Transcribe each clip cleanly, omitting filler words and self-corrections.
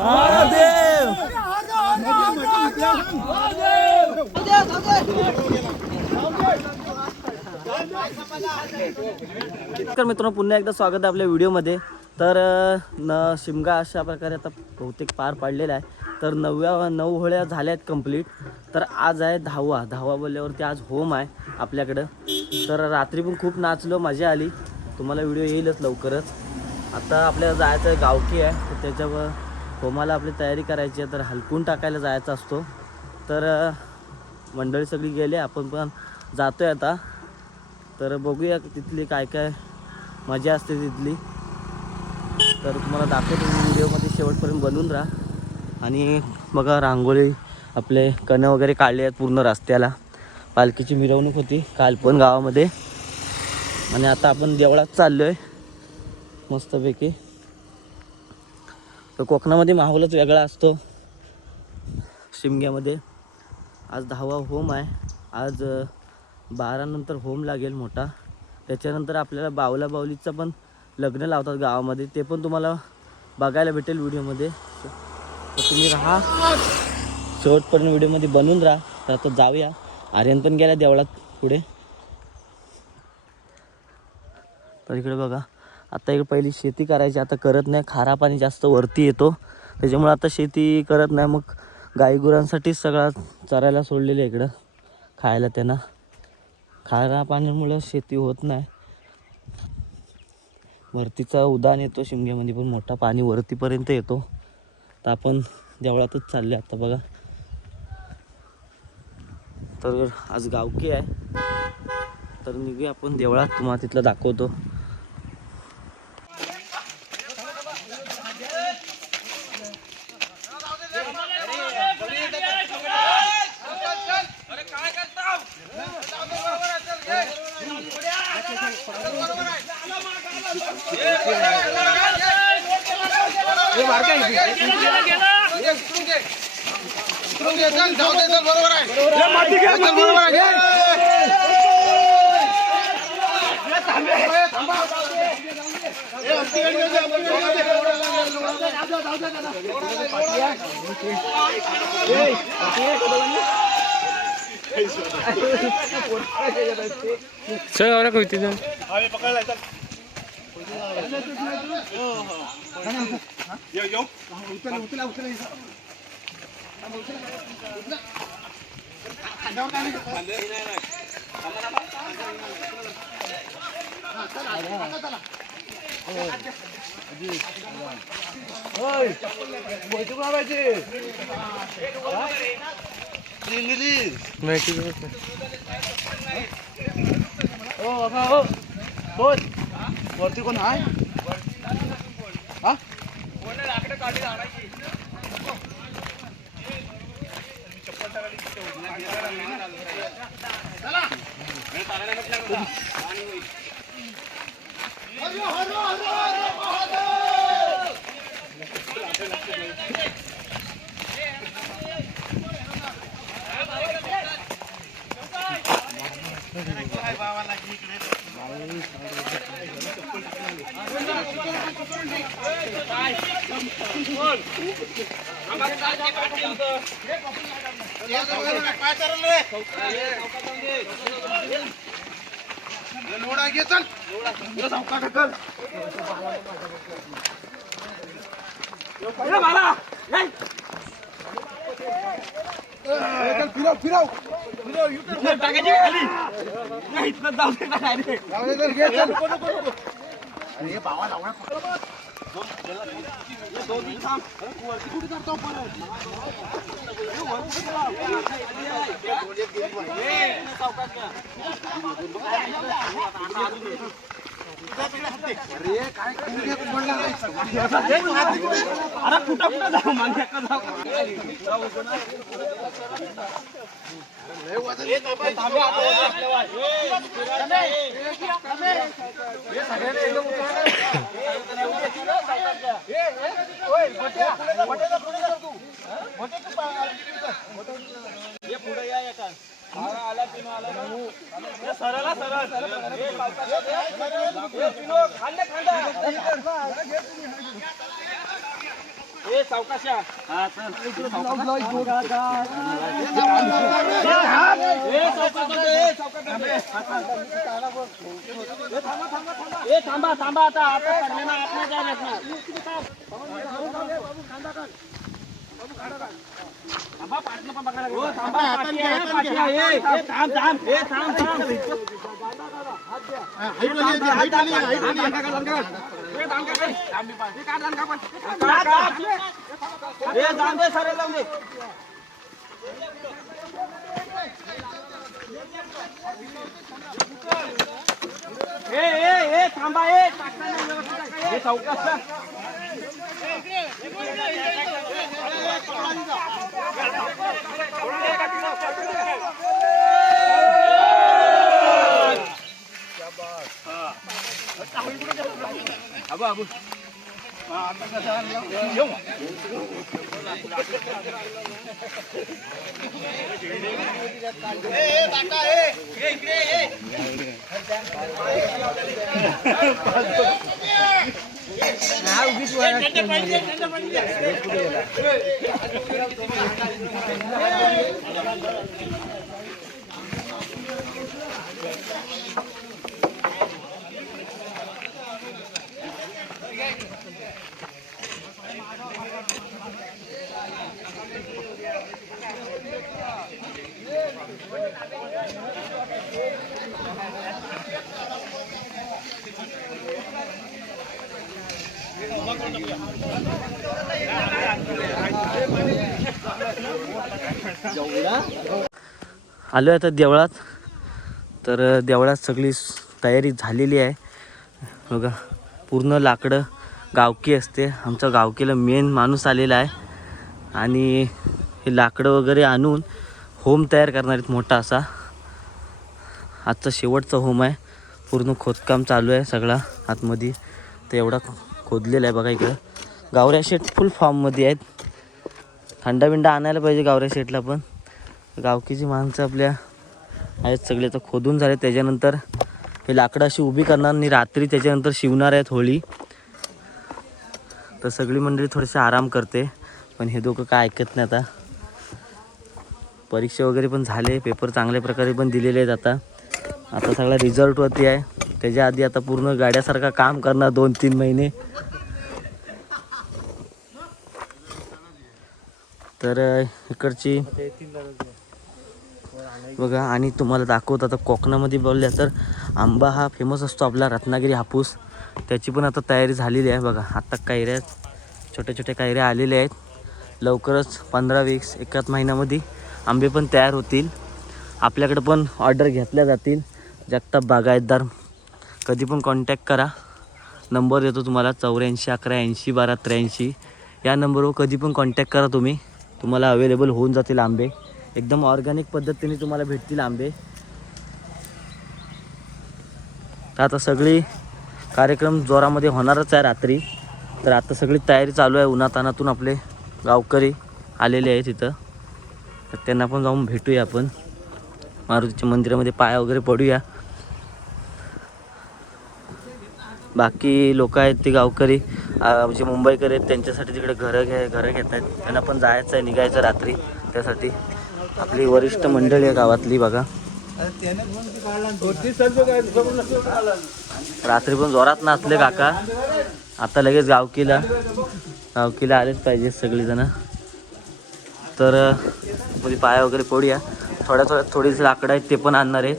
महादेव. नमस्कार मित्रांनो, पुन्हा एकदा स्वागत आहे आपल्या व्हिडिओमध्ये. तर शिमगा अशा प्रकारे आता बहुतेक पार पाडलेला आहे. तर 9 होळ्या झाल्यात कंप्लीट. तर आज आहे 10वा बोलल्यावरती आज होम आहे आपल्याकडं. तर रात्री पण खूप नाचलो, मजा आली. तुम्हाला व्हिडिओ येईलच लवकरच. आता आपल्याला जायचं गावकी आहे, तर त्याच्यावर होमाला आपली तयारी करायची आहे. तर हलकून टाकायला जायचा असतो. तर मंडळी सगळी गेले, आपण पण जातो आहे आता. तर बघूया तिथली काय काय मजा असते तिथली. तर तुम्हाला दाखवतो व्हिडिओमध्ये, शेवटपर्यंत बनून राहा. आणि बघा रांगोळी आपले कणं वगैरे काढले आहेत पूर्ण रस्त्याला. पालखीची मिरवणूक होती काल पण गावामध्ये. आणि आता आपण देवळात चाललो आहे मस्तपैकी. तर कोकणामध्ये माहोलच वेगळा असतो शिमग्यामध्ये. आज 10वा होम आहे. आज 12 नंतर होम लागेल मोठा. त्याच्यानंतर आपल्याला बावला बावलीचं पण लग्न लावतात गावामध्ये, ते पण तुम्हाला बघायला भेटेल व्हिडिओमध्ये. तर तुम्ही राहा शेवटपर्यंत, व्हिडिओमध्ये बनून राहा. तर आता जाऊया. आर्यन पण गेला देवळात पुढे. तर इकडे बघा, आता इकडे पहिली शेती करायची, आता करत नाही. खारा पाणी जास्त वरती येतो, त्याच्यामुळे आता शेती करत नाही. मग गाईगुरांसाठीच सगळा चरायला सोडलेलं आहे इकडं, खायला त्यांना. खारा पाण्यामुळं शेती होत नाही. वरतीचा उदान येतो शिमग्यामध्ये, पण मोठा पाणी वरतीपर्यंत येतो. तर आपण देवळातच चालले आता बघा. तर आज गावकी आहे, तर निघूया आपण देवळात. तुम्हाला तिथलं दाखवतो. चल और कोई तीन अरे पकड़ ले चल यो यो उतल उतला उतला वरती कोण आहे? हा लोडा घे चल चौका ढकल फिरव फिरव फिरव टाकायची खाली नाही, इथनं जाऊ दे ना डायरेक्ट. जाऊ दे घे चल. अरे बाबा लावणार अरे कुठं कुठं जाऊ मागे पुढे या एका आला पिनो आला सरला सरळ खांदा खांदा थांबा थांबा आता थांबा चौकस अबू अबू आलो आता देवळात. तर देवळात सगळी तयारी झालेली आहे बघा. पूर्ण लाकडं गावकी असते. आमच्या गावकीला मेन माणूस आलेला आहे आणि हे लाकडं वगैरे आणून होम तयार करणार आहेत मोठा असा. आजचा शेवटचा होम आहे. पूर्ण खोदकाम चालू आहे सगळा आतमध्ये. तर एवढा खोदलेला आहे बघा. इकडं गावऱ्या शेट फुल फॉर्ममध्ये आहेत. थंडा बिंडा आणायला पाहिजे गावऱ्या शेटला पण. गावकीची माणसं आपल्या आहेत सगळे. तर खोदून झाले त्याच्यानंतर हे लाकडं अशी उभी करणार आणि रात्री त्याच्यानंतर शिवणार आहेत होळी. तर सगळी मंडळी थोडीशी आराम करते. पण हे दोघं काय ऐकत नाही. आता परीक्षा वगैरे पण झाले. पेपर चांगल्या प्रकारे पण दिलेले आहेत. आता सगळा रिझल्टवरती आहे. त्याच्या आधी आता पूर्ण गाड्यासारखं काम करणार 2-3 महिने. तर इकडची बघा. आणि तुम्हाला दाखवतो आता कोकणामध्ये बोलल्या तर आंबा हा फेमस असतो आपला, रत्नागिरी हापूस. त्याची पण आता तयारी झालेली आहे बघा. आता कैऱ्या छोट्या छोट्या कैऱ्या आलेल्या आहेत. लवकरच 15-20 एकाच महिन्यामध्ये आंबे पण तयार होतील. आपल्याकडे पण ऑर्डर घेतल्या जातील. जगताप बागायतदार कधी पण कॉन्टॅक्ट करा. नंबर देतो तुम्हाला 84 11 80 12 83. या नंबरवर कधी पण कॉन्टॅक्ट करा तुम्ही. तुम्हाला अवेलेबल होऊन जातील आंबे. एकदम ऑर्गॅनिक पद्धतीने तुम्हाला भेटतील आंबे. तर आता सगळी कार्यक्रम जोरामध्ये होणारच आहे रात्री. तर आता सगळी तयारी चालू आहे. उन्हातानातून आपले गावकरी आलेले आहेत इथं. तर त्यांना पण जाऊन भेटूया आपण. मारुतीच्या मंदिरामध्ये पाया वगैरे पडूया. बाकी लोक आहेत ते गावकरी जे मुंबईकर आहेत त्यांच्यासाठी तिकडे घरं घेत आहेत. त्यांना पण जायचं आहे, निघायचं रात्री. त्यासाठी आपली वरिष्ठ मंडळी आहे गावातली बघा. रात्री पण जोरात नाचले काका. आता लगेच गावकीला आलेच पाहिजे सगळीजणं. तर मध्ये पाया वगैरे पडूया. थोडीशी लाकडं आहेत ते पण आणणार आहेत.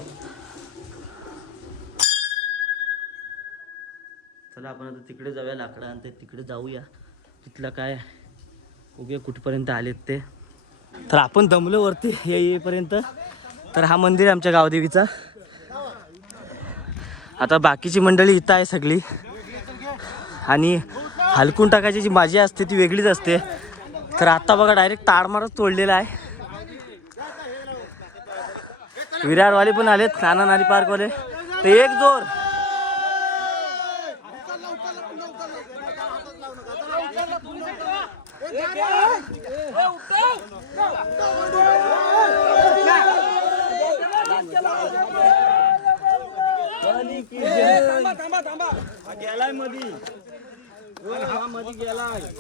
चला आपण आता तिकडे जाऊया. लाकडं आणते तिकडे जाऊया. तिथलं काय बघूया कुठपर्यंत आलेत ते. तर आपण दमलो वरती येईपर्यंत. तर हा मंदिर आहे आमच्या गावदेवीचा. आता बाकीची मंडळी इथं आहे सगळी. आणि हलकून टाकायची जी मजा असते ती वेगळीच असते. तर आता बघा डायरेक्ट ताडमारच तोडलेला आहे. विरारवाले पण आलेत, नाना नारी पार्कवाले. तर एक जोर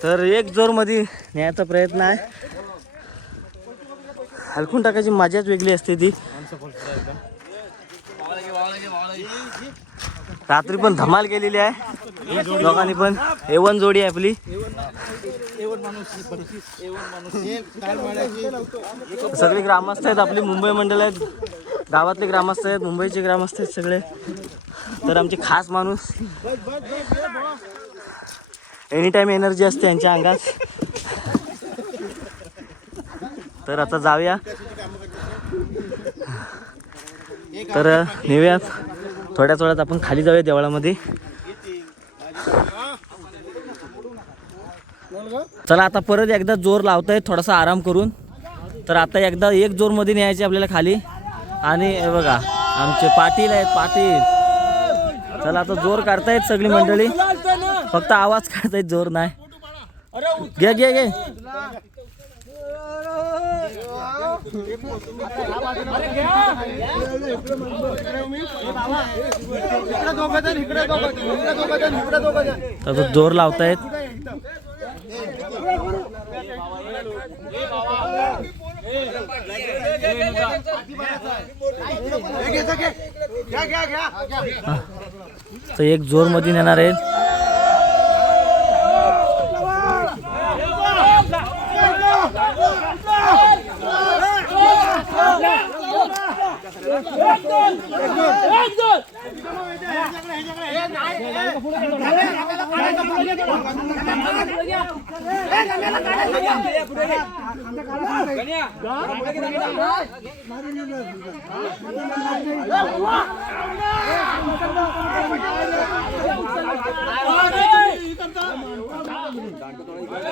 तर एक जोर मध्ये न्यायचा प्रयत्न आहे. हलकून टाकायची मजाच वेगळी असते ती. रात्री पण धमाल केलेली आहे लोकांनी पण. A1 जोडी आहे आपली. सगळे ग्रामस्थ आहेत आपली, मुंबई मंडळ आहेत, गावातले ग्रामस्थ आहेत, मुंबईचे ग्रामस्थ आहेत सगळे. तर आमचे खास माणूस, एनी टाइम एनर्जी असते यांच्या अंगात. तर आता जाऊया, तर नेऊयात थोड्याच वेळात आपण खाली जाऊया देवळामध्ये. चला आता परत एकदा जोर लावताय थोडासा आराम करून. तर आता एकदा एक जोर मध्ये न्यायचे आपल्याला खाली. आणि हे बघा आमचे पाटील आहेत, पाटील. चला आता जोर काढतायत सगळी मंडळी, फक्त आवाज काढतायत, जोर नाही. घे घे घे. तर जोर लावतायत. तर एक जोर मध्ये नेणार आहेत.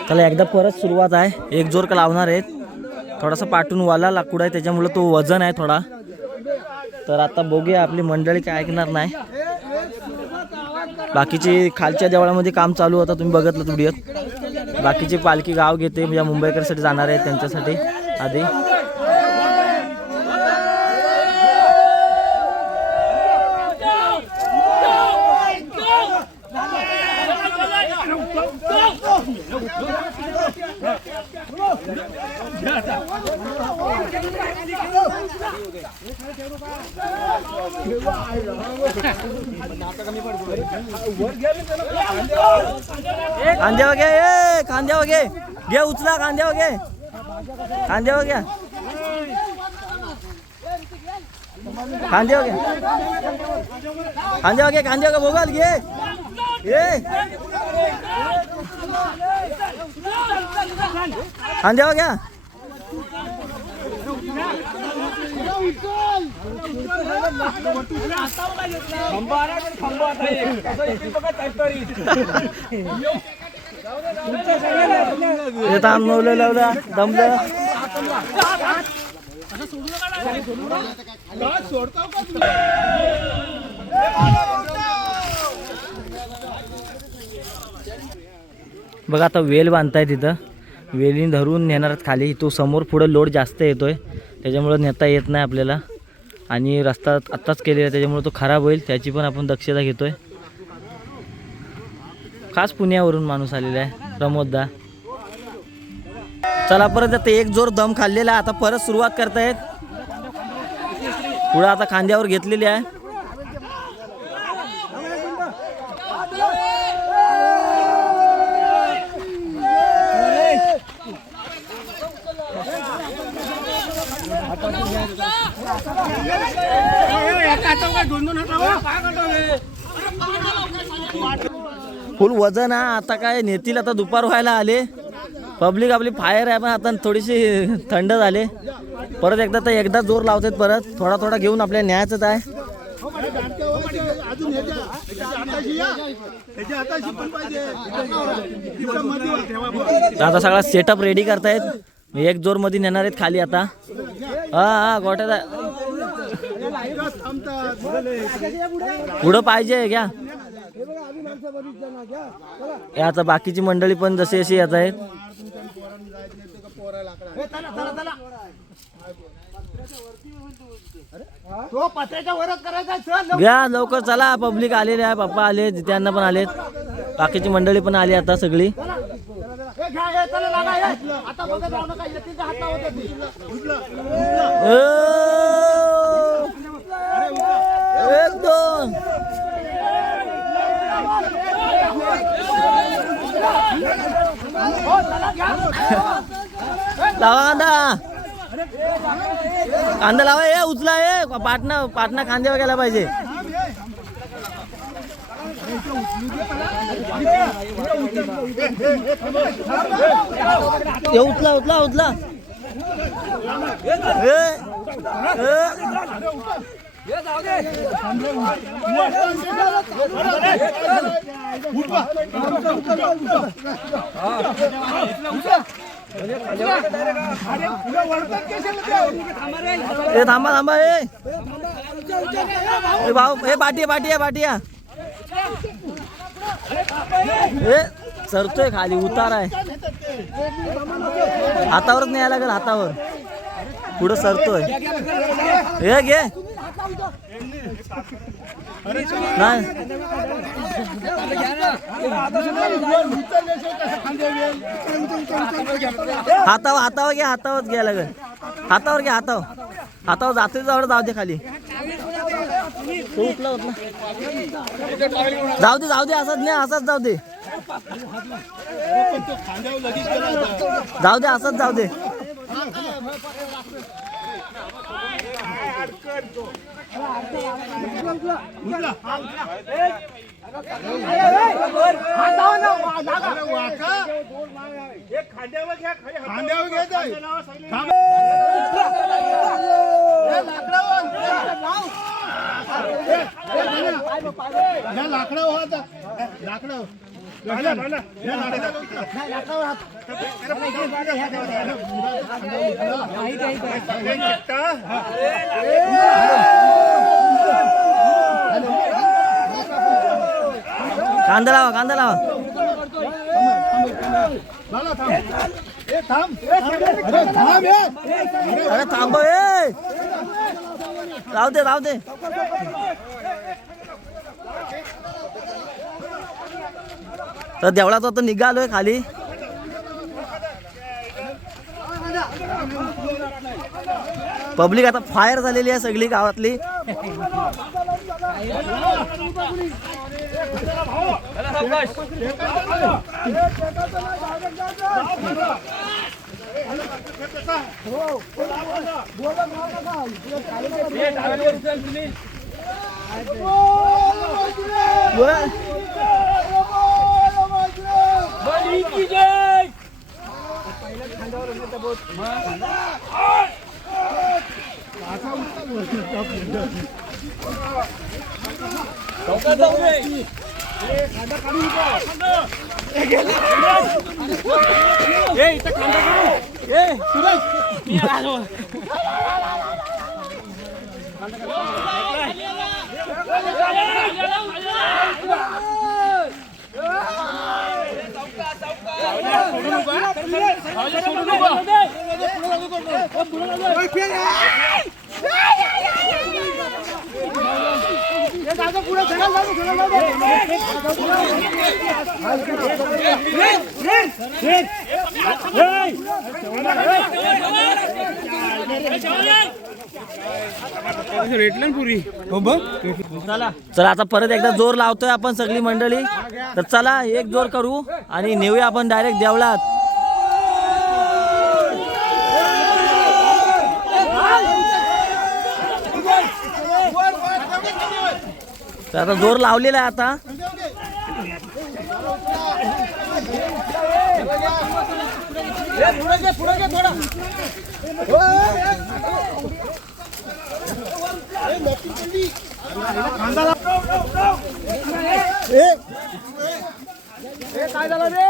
चला एकदा परत सुरुवात आहे. एक जोर का लावणार आहेत. थोडासा पाठून वाला लाकूड आहे त्याच्यामुळे तो वजन आहे थोडा. तर आता बघूया, आपली मंडळी काय ऐकणार नाही. बाकीची खालच्या देवळामध्ये काम चालू होतं, तुम्ही बघितलं व्हिडिओत. बाकीची पालखी गाव घेते, म्हणजे मुंबईकरसाठी जाणार आहे त्यांच्यासाठी आधी. खांद्यावर घे, खांद्यावर घे, घे उचला, खांद्यावर घे, खांद्यावर घ्या, खांद्यावर घे, खांद्यावर घे, खांद्यावर बघाल घे. खांद्यावर घ्या. थांबवलं, लावलं, दमलं. बघा आता वेल बांधताय तिथं, वेलीने धरून नेणार खाली. तो समोर पुढे लोड जास्त येतोय त्याच्यामुळे नेता येत नाही आपल्याला. आणि रस्ता आत्ताच केलेला त्याच्यामुळे तो खराब होईल, त्याची पण आपण दक्षता घेतोय. खास पुण्यावरून माणूस आलेला आहे, प्रमोददा. चला परत आता एक जोर दम खाल्लेला, आता परत सुरुवात करतायत. पुढे आता खांद्यावर घेतलेली आहे. फुल वजन आहे. आता काय नेतील, आता दुपार व्हायला आले. पब्लिक आपली फायर आहे, पण आता थोडीशी थंड झाले. परत एकदा जोर लावतात, परत थोडा थोडा घेऊन आपल्या न्यायचंच आहे. आता सगळा सेटअप रेडी करतायत. एक जोर मध्ये नेणार आहेत खाली आता. हा गोट्यात पुढं पाहिजे घ्या. आता बाकीची मंडळी पण जशी अशी येत आहेत. घ्या लवकर चला, पब्लिक आलेले आहे, पप्पा आले, त्यांना पण आलेत. बाकीची मंडळी पण आली आता सगळी. एक दोन लावा कांदा, कांदा लावा. हे उचला, हे पाटणा कांद्यावर गेला पाहिजे. हे उचला उचला उचला. थांबा थांबा. हे भाऊ, हे बाटिया हे सरतोय खाली, उतार आहे. हातावरच नाही यायला लागेल, हातावर पुढं सरतोय. हे घे नाही, हातावर घे, हातावर घ्यायला लागेल. हातावर घे, हातावर जाते जाऊ दे खाली. उठला जाऊ दे असंच नाही, असंच जाऊ दे असंच जाऊ दे. कांदा लावा. अरे थांब, राहू दे. तर देवळात आता निघालोय खाली. पब्लिक आता फायर झालेली आहे सगळी गावातली. चला आता परत एकदा जोर लावतोय आपण सगळी मंडळी. तर चला एक जोर करू आणि नेऊया आपण डायरेक्ट देवळात. तर आता जोर लावलेला आहे आता. काय झालं रे?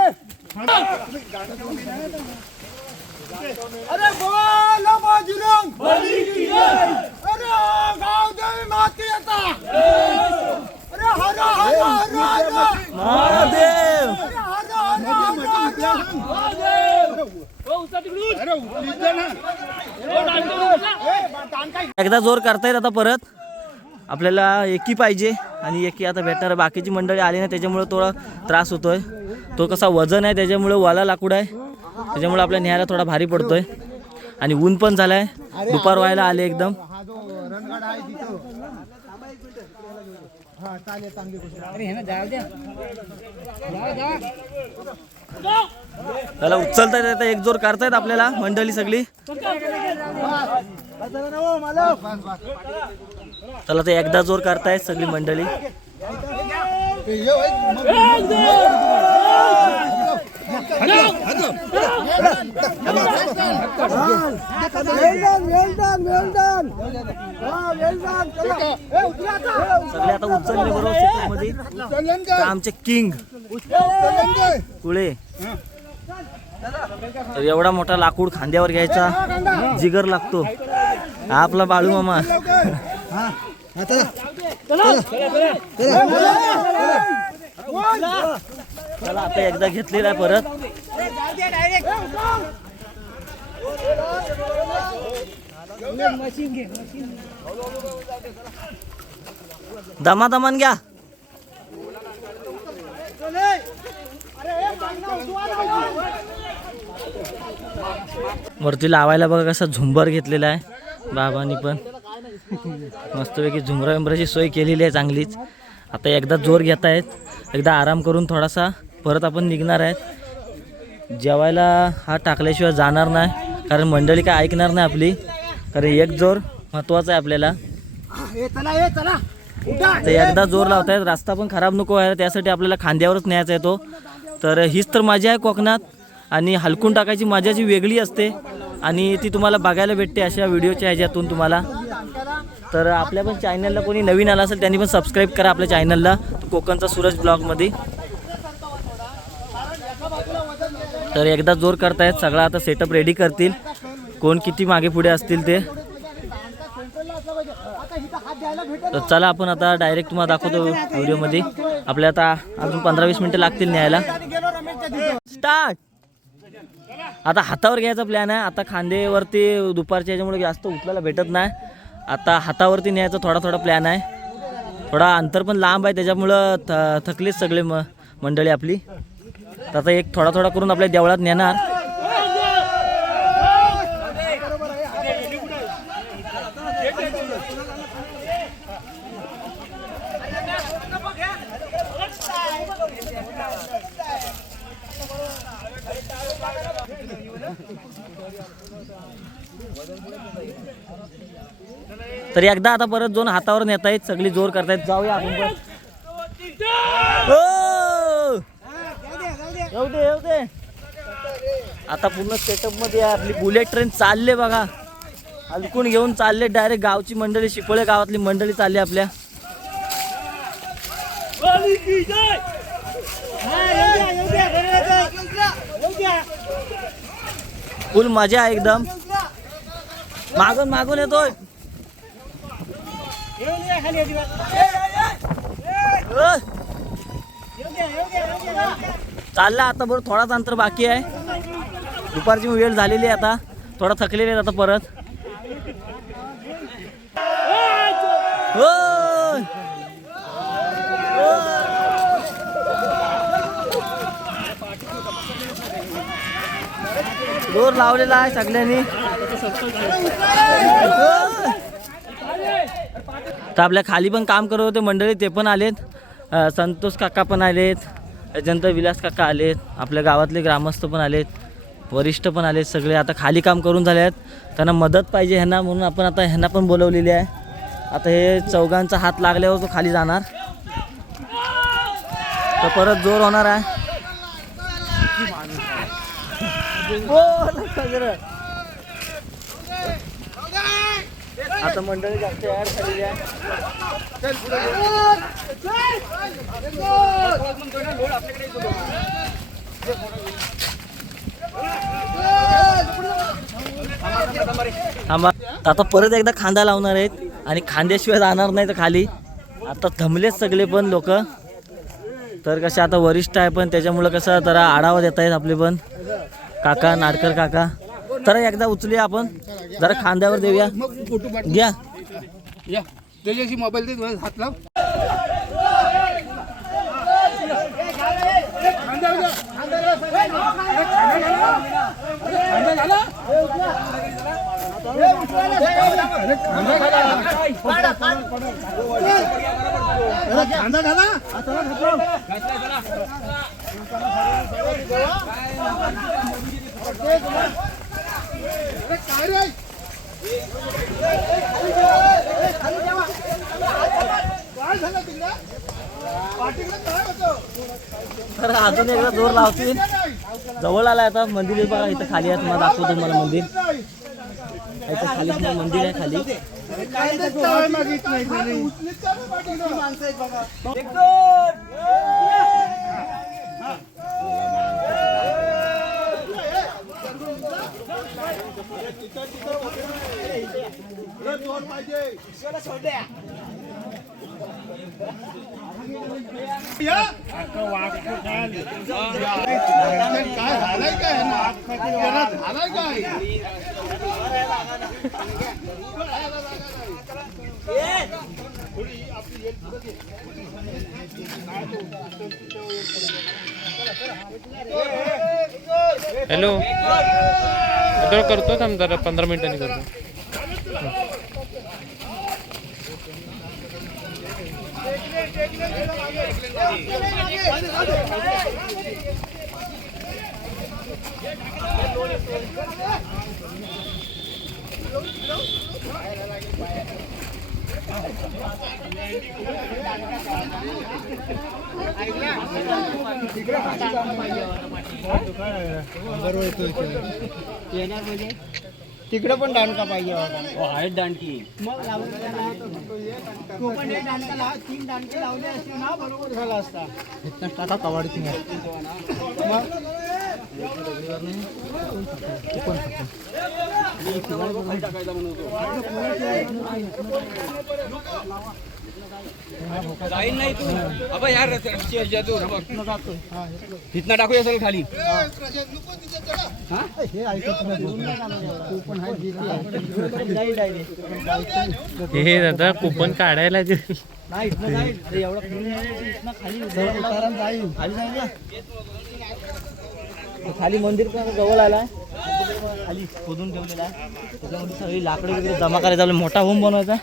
अरे बोल बाजीरंग बली की जय. अरे गाव देवी माती येता. अरे हर हर हर हर महादेव. एकदा जोर करतायत आता परत. आपल्याला एकी पाहिजे आणि एकी आता भेटणार. बाकीची मंडळी आली नाही त्याच्यामुळे थोडा त्रास होतोय. तो कसा वजन आहे त्याच्यामुळे वाला लाकूड आहे त्याच्यामुळे आपल्याला न्यायला थोडा भारी पडतोय. आणि ऊन पण झालाय, दुपार व्हायला आले एकदम. त्याला उचलतायत आता, एक जोर करतायत आपल्याला मंडळी सगळी. त्याला ते एकदा जोर करतायत सगळी मंडळी. सगळे आता उचलले बरोबर सेटमध्ये. आमचे किंग कुळे. तर एवढा मोठा लाकूड खांद्यावर घ्यायचा जिगर लागतो. हा आपला बाळू मामा. चला आता एकदा घेतलेला आहे परत. दमादमान घ्या. वरती लावायला बघा कसा झुंबर घेतलेला आहे बाबांनी पण. मस्तपैकी झुंबरा विंबराची सोय केलेली आहे चांगलीच. आता एकदा जोर घेत आहेत, एकदा आराम करून थोडासा परत आपण निघणार आहेत. जेवायला हा टाकल्याशिवाय जाणार नाही, कारण मंडळी काय ऐकणार नाही आपली. कारण एक जोर महत्त्वाचा आहे आपल्याला. तर एकदा जोर लावतायत, रस्ता पण खराब नको व्हायला त्यासाठी आपल्याला खांद्यावरच न्यायचा आहे तो. तर हीच तर मजा आहे कोकणात. आणि हलकून टाकायची मजा जी वेगळी असते आणि ती तुम्हाला बघायला भेटते अशा व्हिडिओच्या ह्याच्यातून तुम्हाला. तर आपल्या पण चॅनलला कोणी नवीन आला असेल त्यांनी पण सबस्क्राईब करा आपल्या चॅनलला, कोकणचा सूरज ब्लॉगमध्ये. तर एकदा जोर करतायत, सगळा आता सेटअप रेडी करतील. कोण किती मागे पुढे असतील ते. तर चला आपण आता डायरेक्ट तुम्हाला दाखवतो व्हिडिओमध्ये. आपल्या आता अजून 15-20 मिनिटं लागतील न्यायला. स्टार्ट. आता हातावर घ्यायचा प्लॅन आहे. आता खांदेवरती दुपारच्या ह्याच्यामुळे जास्त उचलायला भेटत नाही. आता हातावरती न्यायचा थोडा थोडा प्लॅन आहे. थोडा अंतर पण लांब आहे त्याच्यामुळं थकलीच सगळे मंडळी आपली. तर आता एक थोडा थोडा करून आपल्या देवळात नेणार. तर एकदा आता परत जोन हातावर नेतायत, सगळी जोर करतायत. जाऊया आपण पण. येऊ दे. आता पूर्ण सेटअप मध्ये आपली बुलेट ट्रेन चालले बघा. हलकून घेऊन चालले डायरेक्ट. गावची मंडळी, शिपोळे गावातली मंडळी चालली आपल्या. फुल मजा आहे एकदम. मागून येतोय. चालला आता बरोबर. थोडाच अंतर बाकी आहे. दुपारची वेळ झालेली आहे आता. थोडा थकलेले आता परत. जोर लावलेला आहे सगळ्यांनी. तर आपल्या खाली पण काम करत होते मंडळी, ते पण आलेत. संतोष काका पण आलेत, त्याच्यानंतर विलास काका आलेत, आपल्या गावातले ग्रामस्थ पण आलेत, वरिष्ठ पण आलेत. सगळे आता खाली काम करून झाले आहेत. त्यांना मदत पाहिजे ह्यांना, म्हणून आपण आता ह्यांना पण बोलवलेली आहे. आता हे चौघांचा हात लागल्यावर तो खाली जाणार. तर परत जोर होणार आहे. आता मंडळी जास्त ऍड झालेली आहे. आता परत एकदा खांदा लावणार आहेत आणि खांद्याशिवाय जाणार नाही तर खाली. आता थमलेच सगळे पण लोक. तर कसे आता वरिष्ठ आहे पण त्याच्यामुळं कसं जरा आढावा देत आहेत आपले पण काका, नाडकर काका. तर एकदा उचलूया आपण, जरा खांद्यावर देऊया. घ्या त्याच्याशी मोबाईल दे हात लाव खांदा घाला काय रे तर अजून एकदा जोर लावतील. जवळ आलाय आता मंदिर बघा इथं खाली आहे. तुम्हाला दाखवतो तुम्हाला मंदिर. इथं खाली मंदिर आहे खाली. काय झालंय काय झालंय काय हॅलो आता करतो थांब जरा 15 मिनिटांनी करतो. तिकडे पण दांडका पाहिजे आहेत दांडकी. तीन दांडके लावले असते ना बरोबर झाला असता. टाटा कवाडीत तिथनं टाकूया सगळं खाली. हे दादा कुपन काढायला खाली मंदिर पण जवळ आलाय. खाली खोदून ठेवलेला आहे. त्याच्यामध्ये सगळी लाकडं वगैरे जमा करायचा. मोठा होम बनवायचा.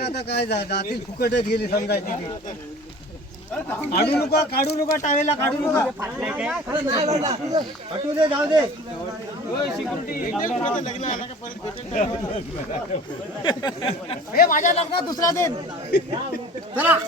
आता काय जातील फुकटच गेली समजायची. काढू नका टावेला काढू नका. हटू दे जाऊ दे. हे माझ्या लग्नात दुसरा दिन. चला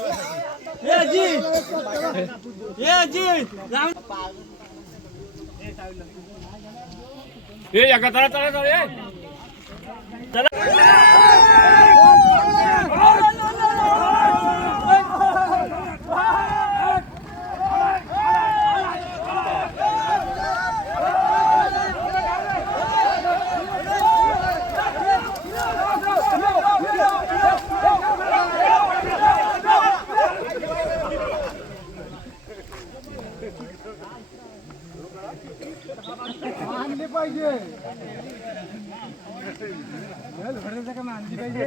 आणली पाहिजे. आणली पाहिजे.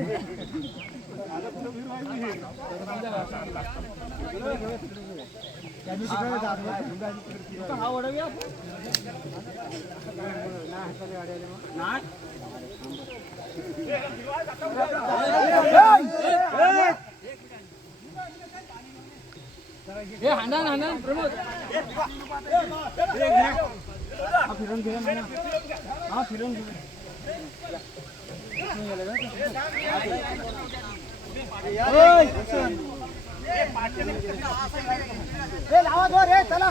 प्रमोद फिरून चला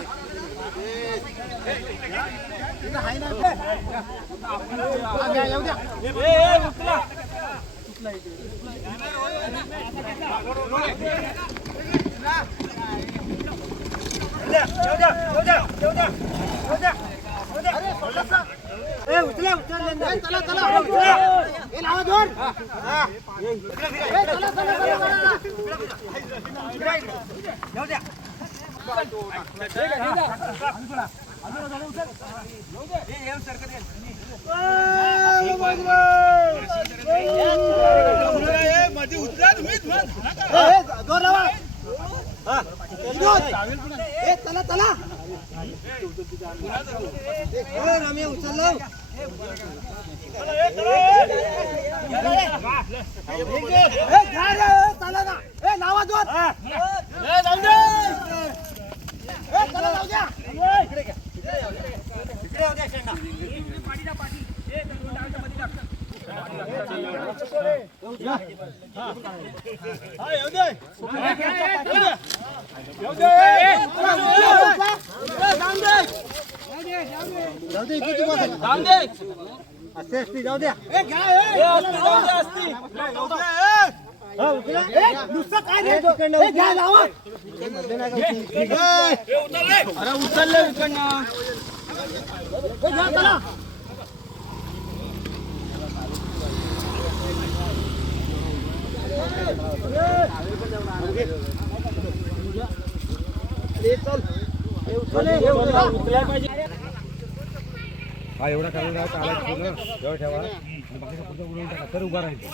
हा एवढा काढून जवळ ठेवा आणि बाकीचा पुढचा उडवून टाका तर उभा राहायचं.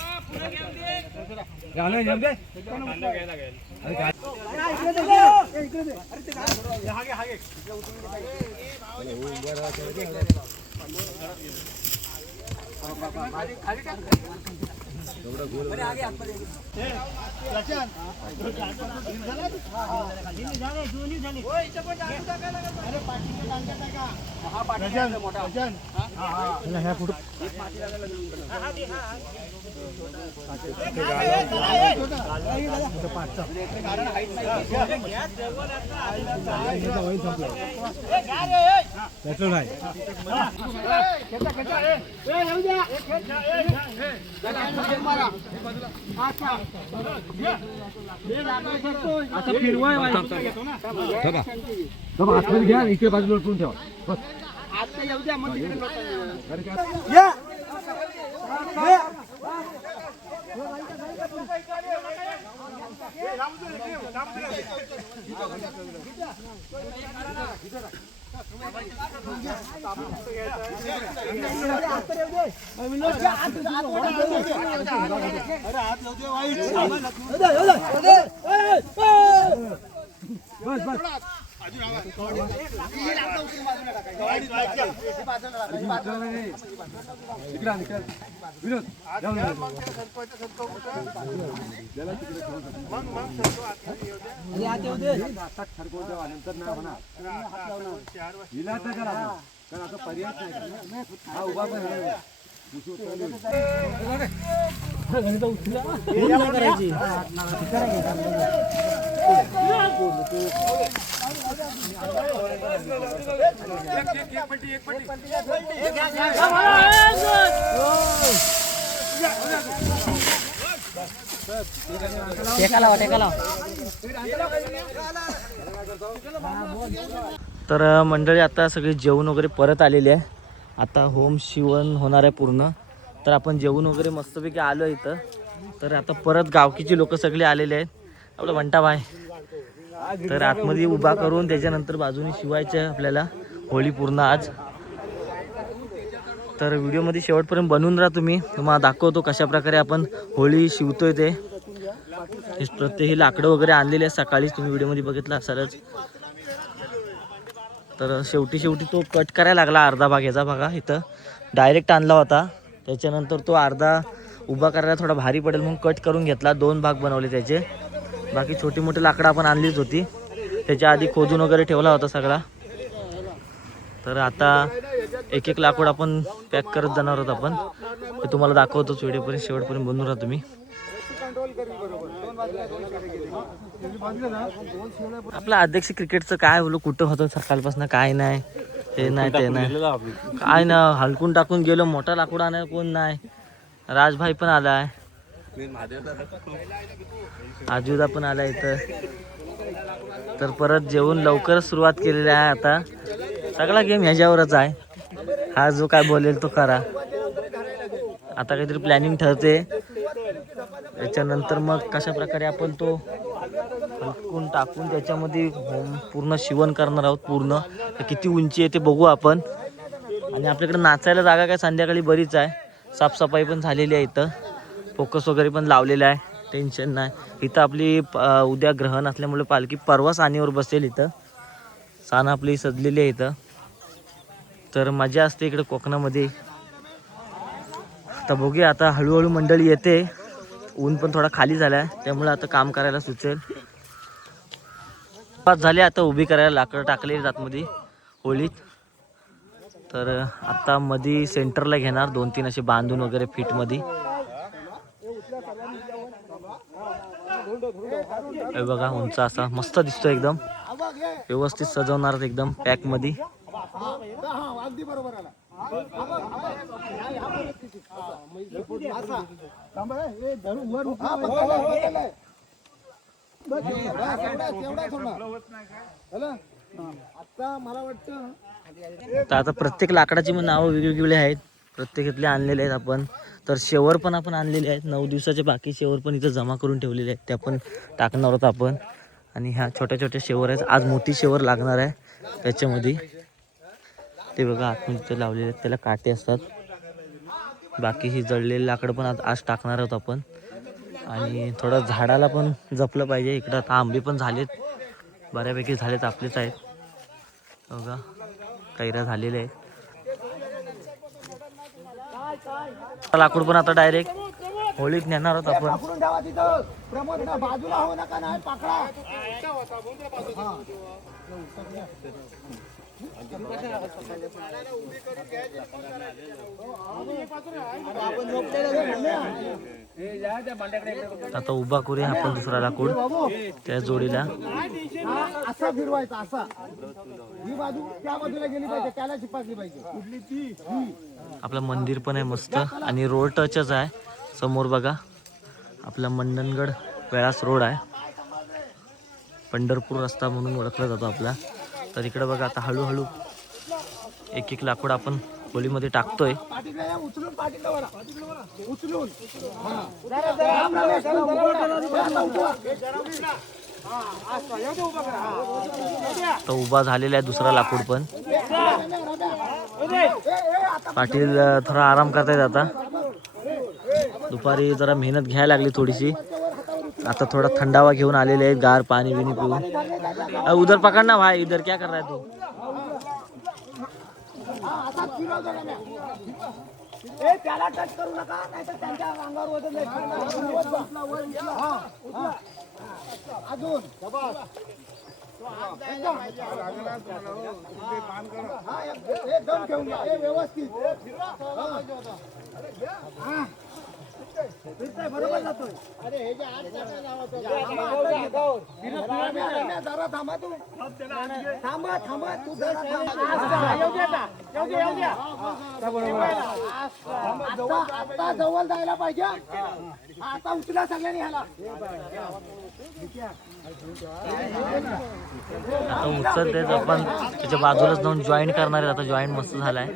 आतमध्ये घ्या इकडे बाजूला लटकून ठेवा बस. तर मंडळी आता सगळे जेवण वगैरे परत आलेले आहे. आता होम शिवण होणार आहे पूर्ण. तर आपण जेवण वगैरे मस्तपैकी आलो इथं. तर आता परत गावकीची लोक सगळे आलेले आहेत. आपला बंटा भाई तर आतमध्ये उभा करून त्याच्यानंतर बाजूने शिवायचं आहे आपल्याला होळी पूर्ण आज. तर व्हिडिओमध्ये शेवटपर्यंत बनवून राहा तुम्ही. तुम्हाला दाखवतो कशा प्रकारे आपण होळी शिवतोय ते. प्रत्येक लाकडं वगैरे आणलेले आहेत सकाळीच, तुम्ही व्हिडिओमध्ये बघितलं असालच. तर शेवटी तो कट करायला लागला अर्धा भाग. याचा बघा इथं डायरेक्ट आणला होता, त्याच्यानंतर तो अर्धा उभा करायला थोडा भारी पडेल म्हणून कट करून घेतला. 2 भाग बनवले त्याचे. बाकी छोटी मोठी लाकडं आपण आणलीच होती, त्याच्या आधी खोदून वगैरे ठेवला होता सगळा. तर आता एक एक लाकूड आपण पॅक करत जाणार आहोत आपण. ते तुम्हाला दाखवतोच व्हिडिओपर्यंत शेवटपर्यंत बनवून राहा तुम्ही. आपला अध्यक्ष क्रिकेटचं काय बोलू, कुठं होतं सकाळपासून काय नाही, हे नाही ते नाही काय ना, हलकून टाकून गेलो. मोठा लाकूड आणायला कोण नाही. राजभाई पण आलाय. आजूदा पण आला इथं. तर परत जेवून लवकर सुरुवात केलेली आहे. आता सगळा गेम ह्याच्यावरच आहे. हा जो काय बोलेल तो करा. आता काहीतरी प्लॅनिंग ठरते. त्याच्यानंतर मग कशा प्रकारे आपण तो हलकून टाकून त्याच्यामध्ये पूर्ण शिवण करणार आहोत. पूर्ण किती उंची आहे ते बघू आपण. आणि आपल्याकडे नाचायला जागा काय संध्याकाळी बरीच आहे. साफसफाई पण झालेली आहे इथं. फोकस वगैरे पण लावलेला आहे. टेन्शन नाही. इथं आपली उद्या ग्रहण असल्यामुळे पालखी परवा सानीवर बसेल. इथं सान आपली सजलेली आहे इथं. तर मजा असते इकडे कोकणामध्ये. आता बघूया. आता हळूहळू मंडळी येते. ऊन पण थोडा खाली झाला आहे त्यामुळे आता काम करायला सुचेल. पाच झाले आता उभी करायला. लाकडं टाकलेली आतमध्ये होळीत. तर आता मध्ये सेंटरला घेणार 2-3 असे बांधून वगैरे फिटमध्ये. हे बघा उंच असा मस्त दिसतो एकदम. व्यवस्थित सजवणार एकदम पॅक मध्ये. तर आता प्रत्येक लाकडाची मग नावं वेगवेगळी आहेत. प्रत्येकातले आणलेले आहेत आपण. तर शेवर पण आपण आणलेले आहेत. 9 दिवसाचे बाकी शेवर पण इथं जमा करून ठेवलेले आहेत. त्या पण टाकणार आहोत आपण. आणि ह्या छोट्या छोट्या शेवर आहेत. आज मोठी शेवर लागणार आहे त्याच्यामध्ये. ते बघा आतमध्ये ते लावलेले आहेत. त्याला काटे असतात. बाकी ही जळलेली लाकडं पण आज टाकणार आहोत आपण. आणि थोडं झाडाला पण जपलं पाहिजे. इकडं आता आंबे पण झालेत. बऱ्यापैकी झालेत. आपलेच आहेत बघा. कैऱ्या झालेल्या आहेत. लाकूड पण आता डायरेक्ट होळीत नेणार आहोत आपण. आता उभा करूया आपण दुसरा लाकूड त्या जोडीला. असा फिरवायचा असा. ही बाजू त्या बाजूला गेली पाहिजे. त्याला चिपकली पाहिजे. कुठली ती? आपलं मंदिर पण आहे मस्त. आणि रोड टचच आहे. समोर बघा आपला मंडणगड वेळास रोड आहे. पंढरपूर रस्ता म्हणून ओळखला जातो आपला. तर इकडे बघा आता हळूहळू एक एक लाकूड आपण होळीमध्ये टाकतोय. उचलून तर उभा झालेला आहे दुसरा लाकूड पण. पाटील थोडा आराम करतायत आता. दुपारी जरा मेहनत घ्यायला लागली थोडीशी. आता थोडा थंडावा घेऊन आलेले आहेत. गार पाणी बिनी पिऊन. उधर पकडना भाई. इधर क्या कर रहा है तू? त्याला टच करू नका नाहीतर त्यांच्या अंगावर वजन जाईल. अजून एकदम घेऊन घ्या. व्यवस्थित बरोबर जातोय. अरे हे जे आठ जरा थांबा तू. थांबा तू जरा आता जवळ जायला पाहिजे. आता उचला सगळ्यांनी ह्याला. आता उचलतेच आपण त्याच्या बाजूलाच जाऊन जॉईन करणार आहे. आता जॉईन मस्त झालाय.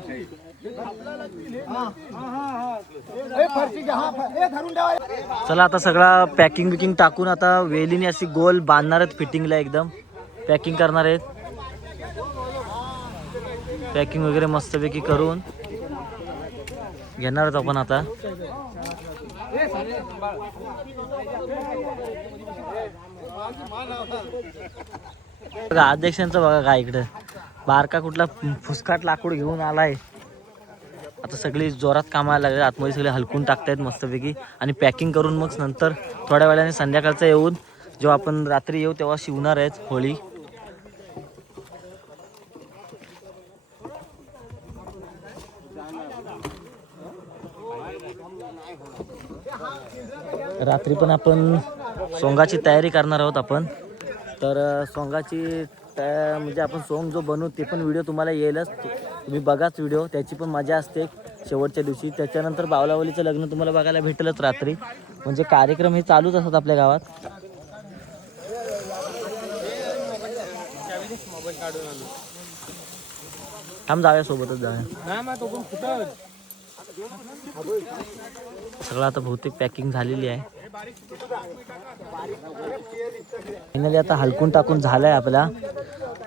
चला आता सगळा पॅकिंग बिकिंग टाकून आता वेलीने अशी गोल बांधणार आहेत. फिटिंगला एकदम पॅकिंग करणार आहेत. पॅकिंग वगैरे मस्तपैकी करून घेणार आहोत आपण आता. बघा अध्यक्षांचं बघा काय इकडं बारका कुठला फुसकाट लाकूड घेऊन आलाय. आता सगळी जोरात कामाला लागले. आतमध्ये सगळे हलकून टाकतायत मस्तपैकी. आणि पॅकिंग करून मग नंतर थोड्या वेळाने संध्याकाळचं येऊन जेव्हा आपण रात्री येऊ तेव्हा शिवणार आहेत होळी. रात्री पण आपण सोंगाची तयारी करणार आहोत आपण. तर सोंगाची म्हणजे आपण सोंग जो बनवू ते पण व्हिडिओ तुम्हाला येईलच. तुम्ही बघाच व्हिडिओ. त्याची पण मजा असते शेवटच्या दिवशी. त्याच्यानंतर बावलावलीचं लग्न तुम्हाला बघायला भेटेलच रात्री. म्हणजे कार्यक्रम हे चालूच असतात आपल्या गावात. थांब जाऊया, सोबतच जाऊया. सगळं आता बहुतेक पॅकिंग झालेली आहे. फायनली आता हलकून टाकून झालंय आपला.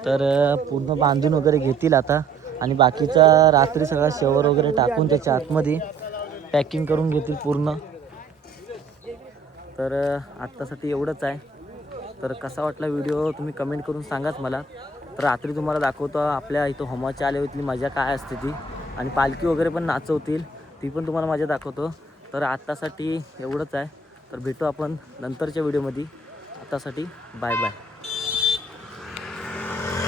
तर पूर्ण बांधून वगैरे घेतील आता आणि बाकीचा रात्री सगळा शेवर वगैरे टाकून त्याच्या आतमध्ये पॅकिंग करून घेतील पूर्ण. तर आत्तासाठी एवढंच आहे. तर कसा वाटला व्हिडिओ तुम्ही कमेंट करून सांगाच मला. तर रात्री तुम्हाला दाखवतो आपल्या इथं होमाची आल्यावरती मजा काय असते ती, आणि पालखी वगैरे पण नाचवतील ती पण तुम्हाला मजा दाखवतो. तर आत्तासाठी एवढंच आहे. तर भेटू आपण नंतरच्या व्हिडिओमध्ये. आत्तासाठी बाय बाय.